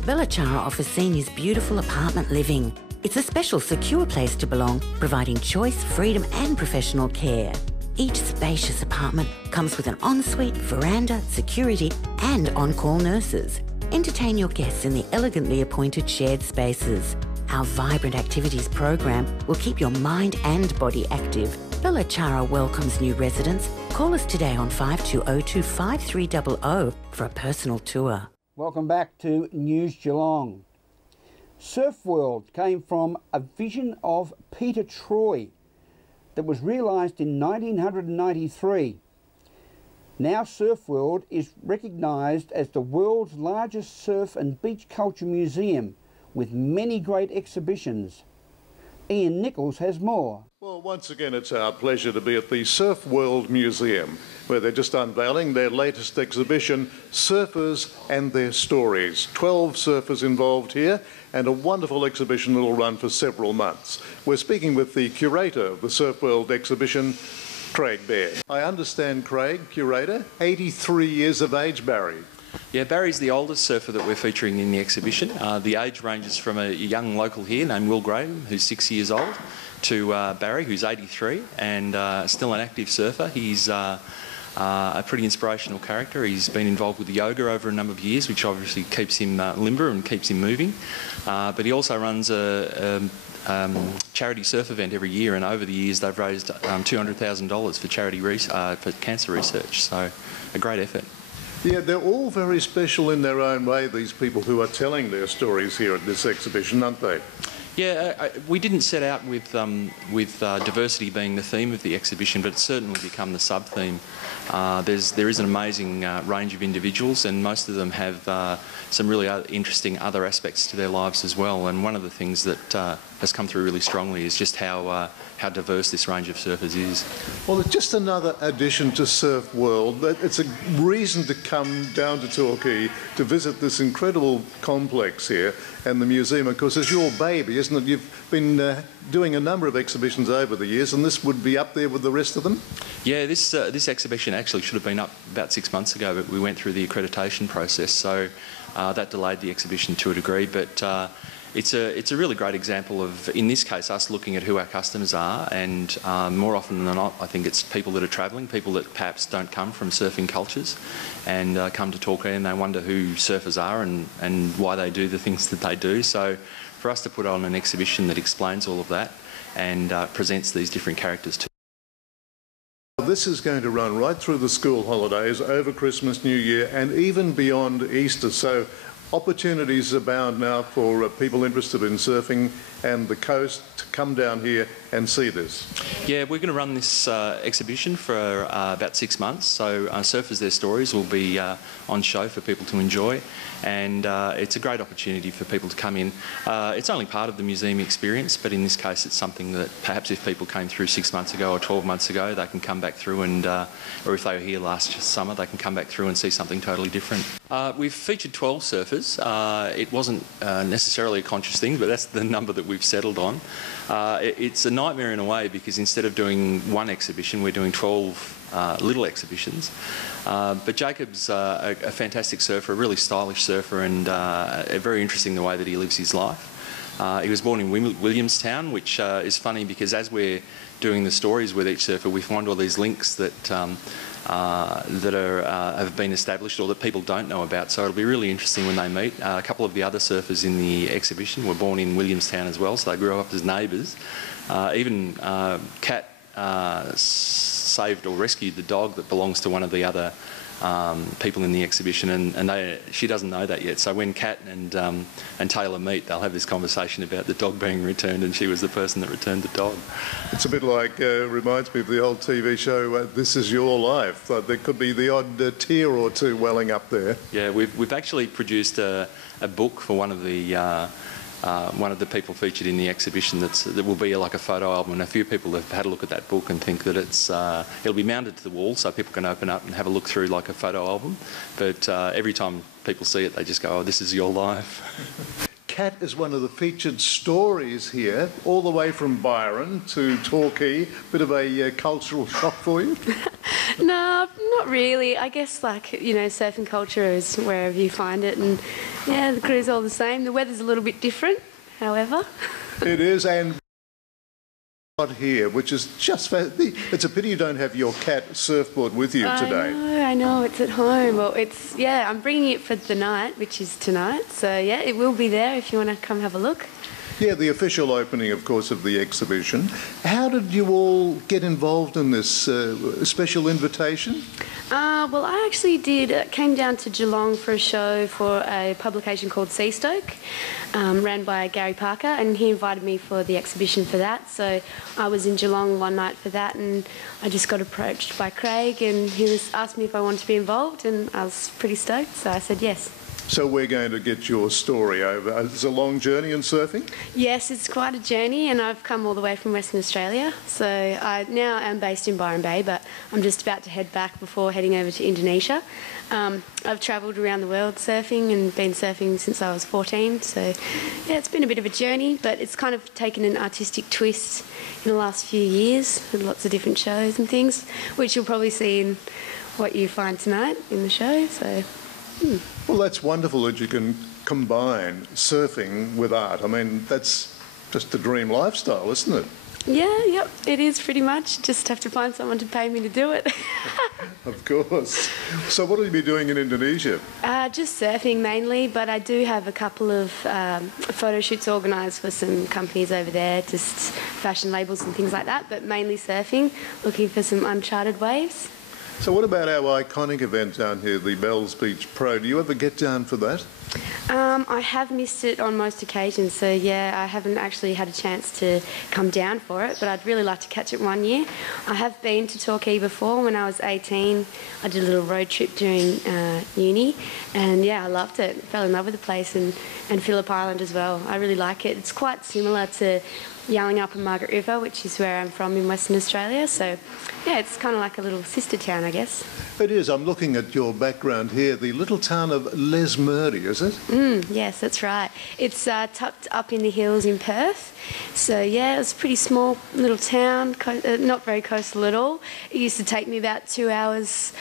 Belachara offers seniors beautiful apartment living. It's a special, secure place to belong, providing choice, freedom and professional care. Each spacious apartment comes with an ensuite, veranda, security and on-call nurses. Entertain your guests in the elegantly appointed shared spaces. Our vibrant activities program will keep your mind and body active. Belachara welcomes new residents. Call us today on 5202 5300 for a personal tour. Welcome back to News Geelong. Surf World came from a vision of Peter Troy that was realised in 1993. Now Surf World is recognised as the world's largest surf and beach culture museum with many great exhibitions. Ian Nichols has more. Well, once again, it's our pleasure to be at the Surf World Museum, where they're just unveiling their latest exhibition, Surfers and Their Stories. 12 surfers involved here, and a wonderful exhibition that will run for several months. We're speaking with the curator of the Surf World exhibition, Craig Baird. I understand, Craig, curator, 83 years of age, Barry. Yeah, Barry's the oldest surfer that we're featuring in the exhibition. The age ranges from a young local here named Will Graham, who's 6 years old, to Barry, who's 83 and still an active surfer. He's a pretty inspirational character. He's been involved with yoga over a number of years, which obviously keeps him limber and keeps him moving. But he also runs a charity surf event every year, and over the years they've raised $200,000 for charity for cancer research. So a great effort. Yeah, they're all very special in their own way, these people who are telling their stories here at this exhibition, aren't they? Yeah, we didn't set out with diversity being the theme of the exhibition, but it's certainly become the sub-theme. There is an amazing range of individuals, and most of them have some really interesting other aspects to their lives as well. And one of the things that has come through really strongly is just how diverse this range of surfers is. Well, it's just another addition to Surf World. It's a reason to come down to Torquay to visit this incredible complex here, and the museum, of course, is your baby, isn't it? You've been doing a number of exhibitions over the years, and this would be up there with the rest of them? Yeah, this exhibition actually should have been up about 6 months ago, but we went through the accreditation process, so that delayed the exhibition to a degree. But it's a really great example of, in this case, us looking at who our customers are, and more often than not, I think it's people that are travelling, people that perhaps don't come from surfing cultures, and come to Torquay and they wonder who surfers are and why they do the things that they do. So for us to put on an exhibition that explains all of that and presents these different characters to. This is going to run right through the school holidays, over Christmas, New Year, and even beyond Easter. So opportunities abound now for people interested in surfing and the coast to come down here and see this. Yeah, we're going to run this exhibition for about 6 months. So Surfers Their Stories will be on show for people to enjoy, and it's a great opportunity for people to come in. It's only part of the museum experience, but in this case it's something that perhaps if people came through 6 months ago or 12 months ago, they can come back through and, or if they were here last summer, they can come back through and see something totally different. We've featured 12 surfers. It wasn't necessarily a conscious thing, but that's the number that we've settled on. It's a nightmare in a way, because instead of doing one exhibition, we're doing 12 little exhibitions. But Jacob's a fantastic surfer, a really stylish surfer, and very interesting the way that he lives his life. He was born in Williamstown, which is funny because as we're doing the stories with each surfer, we find all these links that have been established or that people don't know about. So it'll be really interesting when they meet. A couple of the other surfers in the exhibition were born in Williamstown as well, so they grew up as neighbours. Even Kat saved or rescued the dog that belongs to one of the other people in the exhibition, and she doesn't know that yet. So when Kat and Taylor meet, they'll have this conversation about the dog being returned, and she was the person that returned the dog. It's a bit like, reminds me of the old TV show, This Is Your Life. There could be the odd tear or two welling up there. Yeah, we've actually produced a book for one of the people featured in the exhibition that will be like a photo album, and a few people have had a look at that book and think that it'll be mounted to the wall so people can open up and have a look through like a photo album, but every time people see it they just go, oh, this is your life. cat is one of the featured stories here, all the way from Byron to Torquay. Bit of a cultural shock for you? No, not really. I guess, like, you know, surfing culture is wherever you find it, and yeah, the crew's all the same. The weather's a little bit different, however. It is, and here, which is just, it's a pity you don't have your cat surfboard with you today. I know, it's at home. Well, it's, yeah, I'm bringing it for the night, which is tonight, so yeah, it will be there if you want to come have a look. Yeah, the official opening, of course, of the exhibition. How did you all get involved in this special invitation? Well, I actually came down to Geelong for a show for a publication called Seastoke, ran by Gary Parker, and he invited me for the exhibition for that. So I was in Geelong one night for that, and I just got approached by Craig, and he asked me if I wanted to be involved, and I was pretty stoked, so I said yes. So we're going to get your story over. It's a long journey in surfing? Yes, it's quite a journey, and I've come all the way from Western Australia. So I now am based in Byron Bay, but I'm just about to head back before heading over to Indonesia. I've travelled around the world surfing and been surfing since I was 14. So yeah, it's been a bit of a journey, but it's kind of taken an artistic twist in the last few years with lots of different shows and things, which you'll probably see in what you find tonight in the show. So. Well, that's wonderful that you can combine surfing with art. I mean, that's just the dream lifestyle, isn't it? Yeah, yep, it is pretty much. Just have to find someone to pay me to do it. Of course. So what will you be doing in Indonesia? Just surfing mainly, but I do have a couple of photo shoots organised for some companies over there, just fashion labels and things like that, but mainly surfing, looking for some uncharted waves. So what about our iconic event down here, the Bells Beach Pro? Do you ever get down for that? I have missed it on most occasions, so yeah, I haven't actually had a chance to come down for it, but I'd really like to catch it one year. I have been to Torquay before when I was 18. I did a little road trip during uni, and yeah, I loved it. Fell in love with the place, and Phillip Island as well. I really like it. It's quite similar to Yallingup and Margaret River, which is where I'm from in Western Australia, so yeah, it's kind of like a little sister town, I guess. It is. I'm looking at your background here, the little town of Les Murdy, is it? Yes, that's right. It's tucked up in the hills in Perth. So yeah, it was a pretty small little town, not very coastal at all. It used to take me about 2 hours,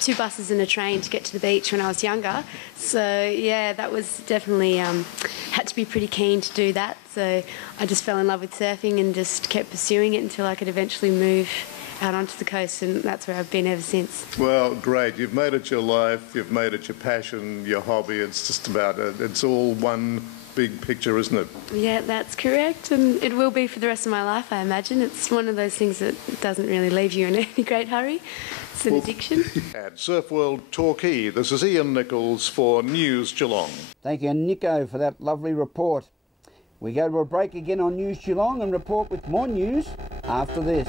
2 buses and a train to get to the beach when I was younger. So yeah, that was definitely, had to be pretty keen to do that. So I just fell in love with surfing and just kept pursuing it until I could eventually move out onto the coast, and that's where I've been ever since. Well, great. You've made it your life, you've made it your passion, your hobby. It's just about it. It's all one big picture, isn't it? Yeah, that's correct, and it will be for the rest of my life, I imagine. It's one of those things that doesn't really leave you in any great hurry. It's an addiction. At Surf World Torquay, this is Ian Nichols for News Geelong. Thank you, Nico, for that lovely report. We go to a break again on News Geelong and report with more news after this.